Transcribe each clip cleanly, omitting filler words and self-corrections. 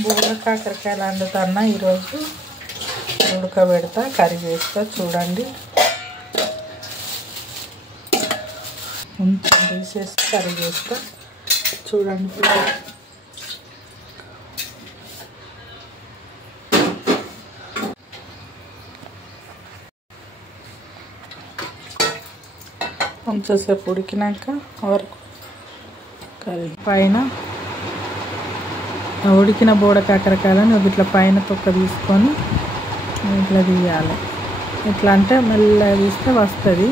బూర కాకరకాయలు వండుతున్నా ఈరోజు. ఉడకబెడతా, కర్రీ చేస్తా. చూడండి, కొంచెం తీసేసి కర్రీ చేస్తా. చూడండి కొంచెంసేపు ఉడికినాక వరకు కర్రీ పైన ఉడికిన బోడ కాకరకాయలను ఇట్లా పైన తొక్క తీసుకొని ఇట్లా తీయాలి. ఇట్లా అంటే మెల్లగా తీస్తే వస్తుంది.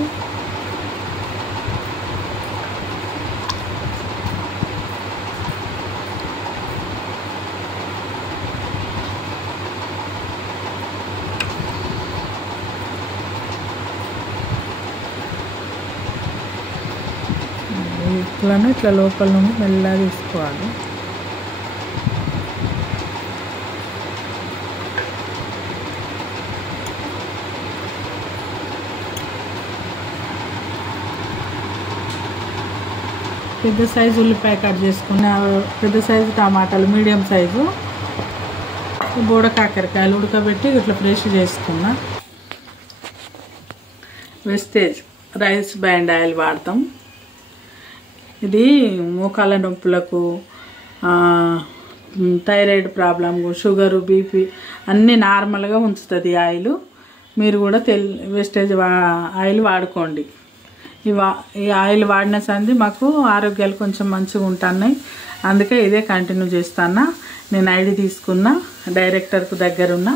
ఇట్లా లోపల నుండి మెల్లగా తీసుకోవాలి. పెద్ద సైజు ఉల్లిపాయ కట్ చేసుకున్న, పెద్ద సైజు టమాటాలు, మీడియం సైజు బోడ కాకరకాయలు ఉడకబెట్టి ఇట్లా ఫ్రెష్ చేసుకున్న. వెస్టేజ్ రైస్ బ్రాండ్ ఆయిల్ వాడతాం. ఇది మోకాళ్ళ నొప్పులకు, థైరాయిడ్ ప్రాబ్లం, షుగరు, బీపీ అన్నీ నార్మల్గా ఉంచుతుంది ఆయిల్. మీరు కూడా వెస్టేజ్ ఆయిల్ వాడుకోండి. ఈ ఆయిల్ వాడిన సంది మాకు ఆరోగ్యాలు కొంచెం మంచిగా ఉంటున్నాయి. అందుకే ఇదే కంటిన్యూ చేస్తాను. నేను ఐడి తీసుకున్నా, డైరెక్టర్కు దగ్గరున్నా,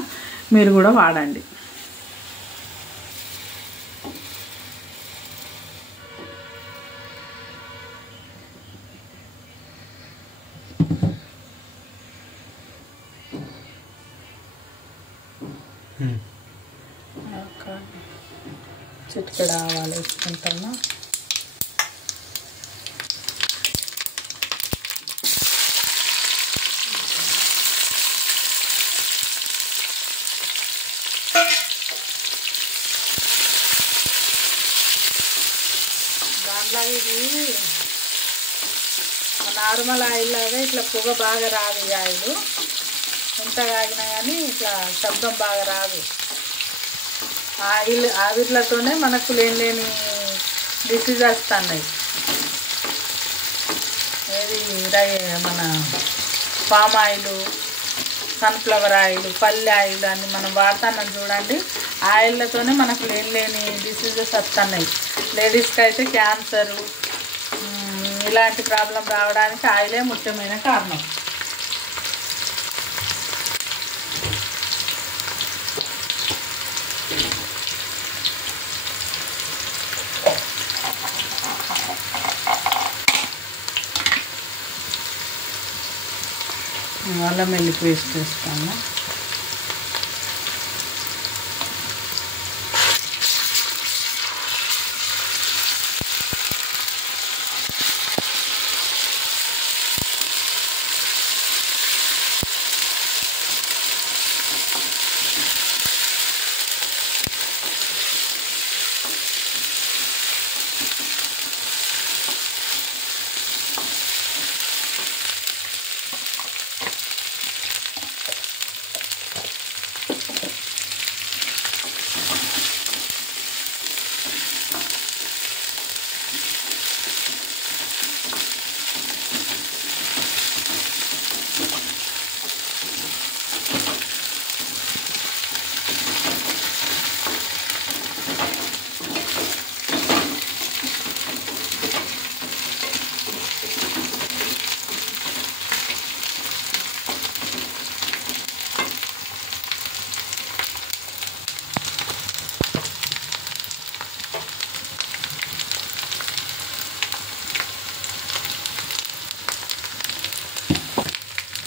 మీరు కూడా వాడండి. చిటికెడు ఆవాలు వేసుకుంటున్నా. దాంట్లో ఇది నార్మల్ ఆయిల్ లాగా ఇట్లా పొగ బాగా రాదు. ఈ ఆయిల్ ఎంత కాగినా కానీ ఇట్లా శబ్దం బాగా రాదు. ఆవిర్లతోనే మనకు లేని డిసీజ్ వస్తున్నాయి. ఏది మన పామ్ ఆయిల్, సన్ఫ్లవర్ ఆయిల్, పల్లి ఆయిల్ అని మనం వాడుతున్నాం చూడండి. ఆయిల్లతోనే మనకు లేని డిసీజెస్ వస్తున్నాయి. లేడీస్కి అయితే క్యాన్సరు, ఇలాంటి ప్రాబ్లం రావడానికి ఆయిలే ముఖ్యమైన కారణం. అల్లం వెల్లుల్లి పేస్ట్ వేస్తాను.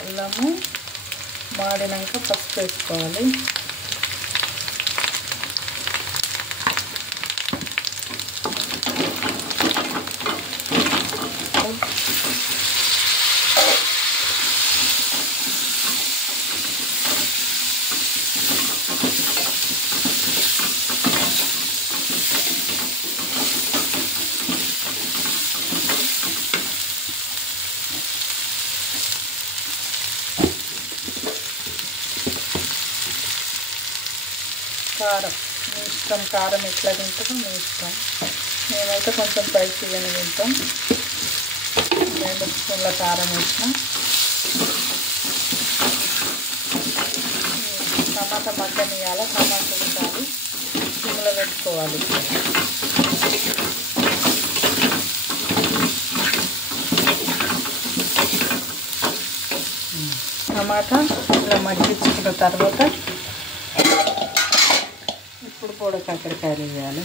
అల్లము మాడినాక పసుపు వేసుకోవాలి. కారం మీ ఇష్టం, కారం ఎట్లా తింటారో మీ ఇష్టం. మేమైతే కొంచెం స్పైసీగానే తింటాం. 2 స్పూన్ల కారం వేసిన. టమాటా మగ్గనియాలి, టమాటా ఉడకాలి, సిమ్లో పెట్టుకోవాలి. టమాటా ఇలా మగ్గించుకున్న తర్వాత ఇప్పుడు కూడా కాకరకాయలు వేయాలి.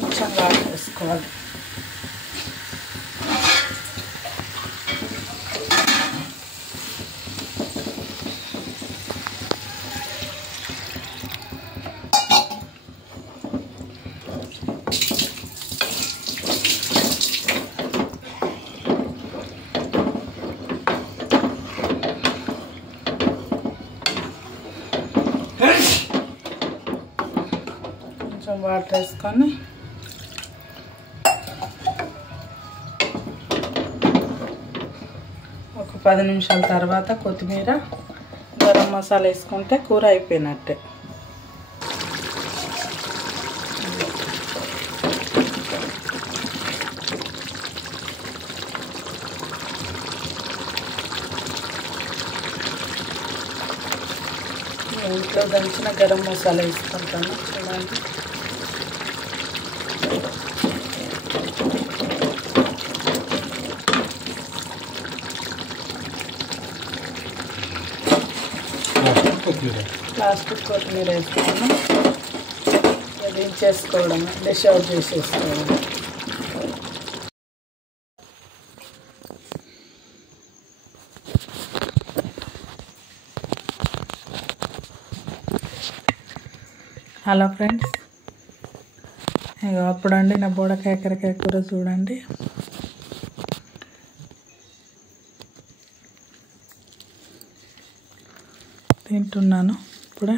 కొంచెం వాటర్ వేసుకోవాలి. కొంచెం వాటర్ వేసుకొని ఒక 10 నిమిషాల తర్వాత కొత్తిమీర, గరం మసాలా వేసుకుంటే కూర అయిపోయినట్టే. ఇంట్లో దంచిన గరం మసాలా వేసుకుంటాను చూడండి. ప్లాస్టిక్ కొత్తిమీర వేసుకున్నాను. దించేసుకోవడం, డిష్ అవుట్ చేసేసుకోవడం. హలో ఫ్రెండ్స్, ఇగో అప్పుడండి నా కాకరకాయ కూర చూడండి. తింటున్నాను ఇప్పుడే.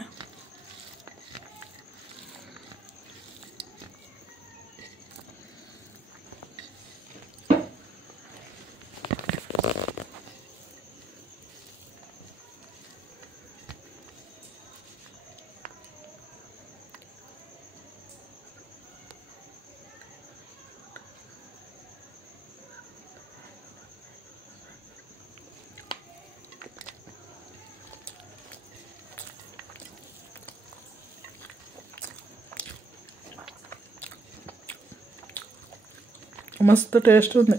మస్తు టేస్ట్ ఉంది.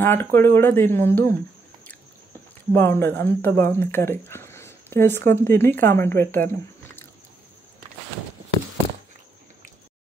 నాటుకోడి కూడా దీని ముందు బాగుండదు, అంత బాగుంది కర్రీ. చేసుకొని తిని కామెంట్ పెట్టాను.